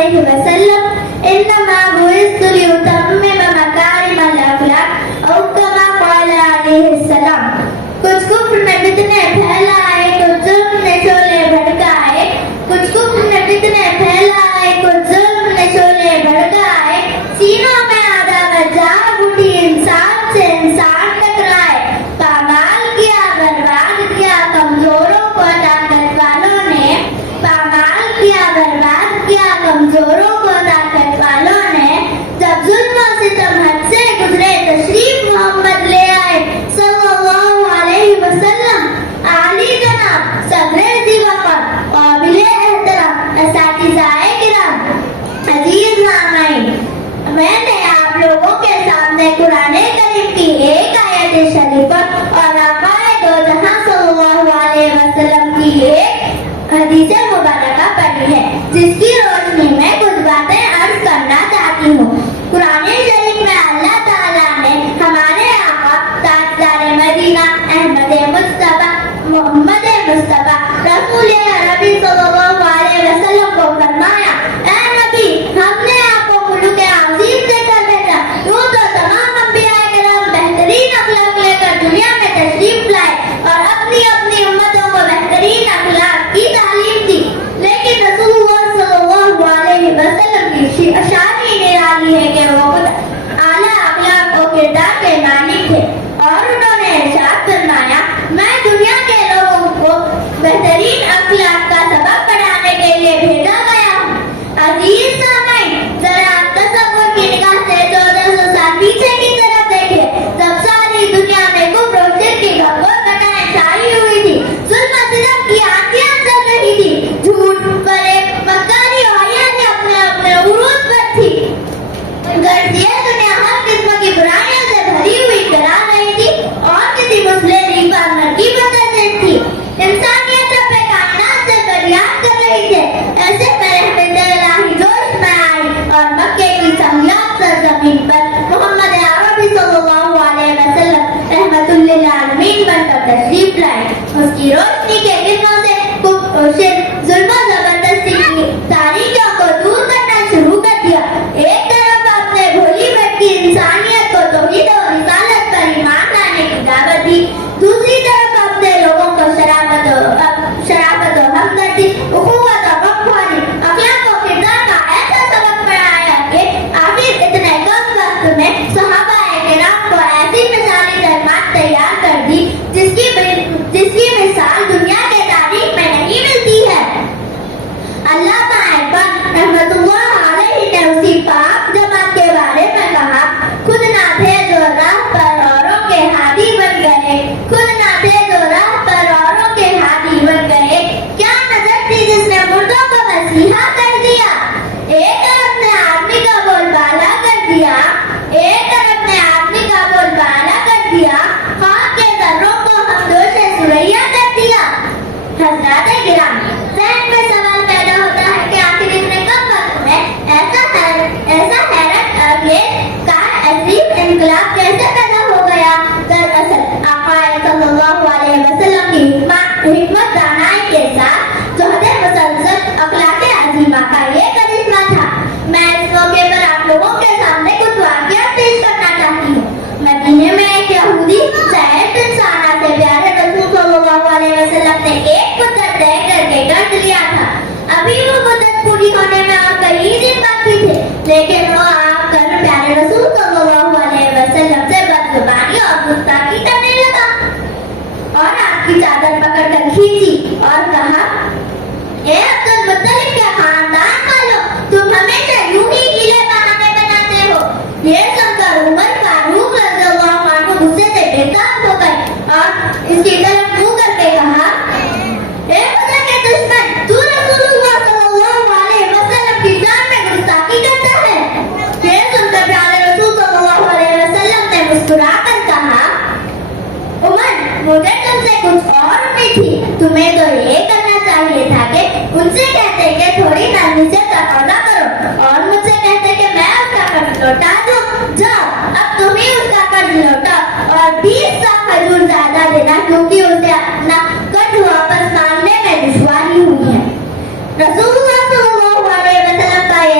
عليه وسلم إنما بعثت لأتمم مكارم الأخلاق أو كما قال عليه السلام. کچھ کفر میں فتنے پھیلائے، کچھ ظلم نے شعلے بھڑکائے، کچھ کفر میں فتنے پھیلائے، کچھ ظلم نے شعلے بھڑکائے، سینوں میں عداوت جاگ اٹھی، انسان سے انسان ٹکرائے، پامال کیا برباد کیا کمزوروں کو طاقت والوں نے، پامال کیا برباد کیا کمزوروں کو طاقت والوں نے. جب ظلم و ستم حد سے گزرے تشریف محمد لے آئے صلی اللہ علیہ وسلم. عالی جناب صبر وقار قابل احترام اساتذہ کرام، عزیز نامعین، میں نے آپ لوگوں کے سامنے قرآن کریم کی ایک آیت شریفہ اور آقا دو جہاں صلی اللہ علیہ وسلم کی ایک حدیث مبارکہ پڑھی ہے، جس کی روشنی میں کچھ باتیں عرض کرنا چاہتی ہوں. قرآن شریف میں اللہ تعالیٰ نے ہمارے آقا تاجدار مدینہ احمد مصطفیٰ محمد مصطفیٰ رسول عربی صلی اللہ علیہ وسلم کو فرمایا، اے نبی، ہم نے آپ کو ملک عظیم سے کر بھیجا. یوں تو تمام انبیاء کرام بہترین اخلاق لے کر دنیا میں تشریف لائے اور اپنی اپنی امتوں کو بہترین اخلاق کی تعلیم دی، لیکن رسول اللہ صلی اللہ علیہ وسلم کی شان ہی نرالی ہے کہ وہ خود اعلیٰ اخلاق و کردار کے مالک تھے، اور انہوں نے ارشاد فرمایا، میں دنیا کے لوگوں کو بہترین اخلاق کا سبق پڑھانے کے لیے بھیجا گیا ہوں. عزیز سامعین، ذرا تصور کی نگاہ سے 1400 سال پیچھے کی طرف دیکھیں، جب ساری دنیا میں کفر و شرک کی بھگور گٹائیں چھائی ہوئی تھی، ظلم و ستم کی آندیاں چل رہی تھی، جھوٹ فریب مکاری اور حیاتی اپنے اپنے عروج پر تھی، یہ دنیا ہر قسم کی برائیوں سے بھری ہوئی کرا رہی تھی اور کسی مسلح ریفارمر کی بدنسیت تھی. انسانیت رب کائنات سے فریاد کر رہی تھے. ایسے میں رحمت الہی جوش میں آئی اور مکے کی سمیات سرزمین پر محمد عربی صلی اللہ علیہ وسلم رحمت للعالمین بن کر تشریف لائے. اس کی روشنی کے کرنوں سے کفر و شرک، ظلم و زبردستی کی تاریکیوں کو دور کرنا شروع کر دیا. ایک طرف آپ نے بھولی بھٹکی انسانیت کو توحید و رسالت پر ایمان لانے کی دعوت دی، دوسری طرف آپ نے لوگوں کو شرافت و ہمدردی، اخوت و غمخواری، اخلاق و کردار کا ایسا سبق پڑھایا کہ آخر اتنے کم وقت میں صحابہ کرام کو ایسی مثالی تعلیمات تیار کر دی جس کی مثال دنیا کے تاریخ میں نہیں ملتی ہے. علامہ اقبال رحمۃ اللہ علیہ نے اسی پاک جماعت کے بارے میں کہا، خود نہ تھے جو راہ پر اوروں کے ہادی بن گئے، خود نہ تھے جو راہ پر اوروں کے ہادی بن گئے. کیا نظر تھی جس نے مردوں کو مسیحا کر دیا، ایک طرف نے آدمی کا بول بالا کر دیا، ایک طرف نے آدمی کا بول بالا کر دیا، خاک کے ذروں کو ہمدوش سریا کر دیا. حضرات گرامی، ذہن میں سوال پیدا ہوتا ہے کہ آخر اتنے کم وقت میں ایسا حیرت انگیز عظیم انقلاب کیسے پیدا ہو گیا؟ دراصل آقا صلی اللہ علیہ وسلم کی حکمت دانائی کے ساتھ جہد مسلسل اخلاق عظیمہ کا یہ کرشمہ تھا. میں اس موقع پر آپ لوگوں کے سامنے کچھ واقعات پیش کرنا چاہتی ہوں. مدینے میں ایک یہودی زید بن ثانیہ سے پیارے رسول صلی اللہ علیہ وسلم نے ایک مدت طے کر کے قرض لیا تھا. ابھی وہ مدت پوری ہونے میں اور کئی دن باقی تھے، لیکن وہ آپ کر پیارے رسول صلی اللہ علیہ وسلم سے بدزبانی اور گستاخی کرنے لگا اور آپ کی چادر پکڑ کر کھینچی اور کہا، اے عبد المطلب کے خاندان والوں، تم ہمیشہ یوں ہی ہیلے بہانے بناتے ہو. یہ سن کر عمر فاروق رضی اللہ عنہ غصے سے بےتاب ہو گئے اور اس کی طرف منہ کر کے کہا، اے خدا کے دشمن، تو رسول اللہ صلی اللہ علیہ وسلم کی جان میں گستاخی کرتا ہے. یہ سن کر پیارے رسول صلی اللہ علیہ وسلم نے مسکرا کر کہا، عمر، مجھے تم سے کچھ اور امید تھی. تمہیں تو یہ کرنا چاہیے تھا کہ ان سے کہتے کہ تھوڑی نرمی سے تقاضا کرو اور مجھ سے کہتے کہ میں اس کا قرض لوٹا دوں. جاؤ، اب تم ہی اس کا قرض لوٹاؤ اور 20 سا کھجور زیادہ دینا، کیونکہ اسے اپنا قرض واپس مانگنے میں دشواری ہوئی ہے. رسول اللہ صلی اللہ علیہ وسلم کا یہ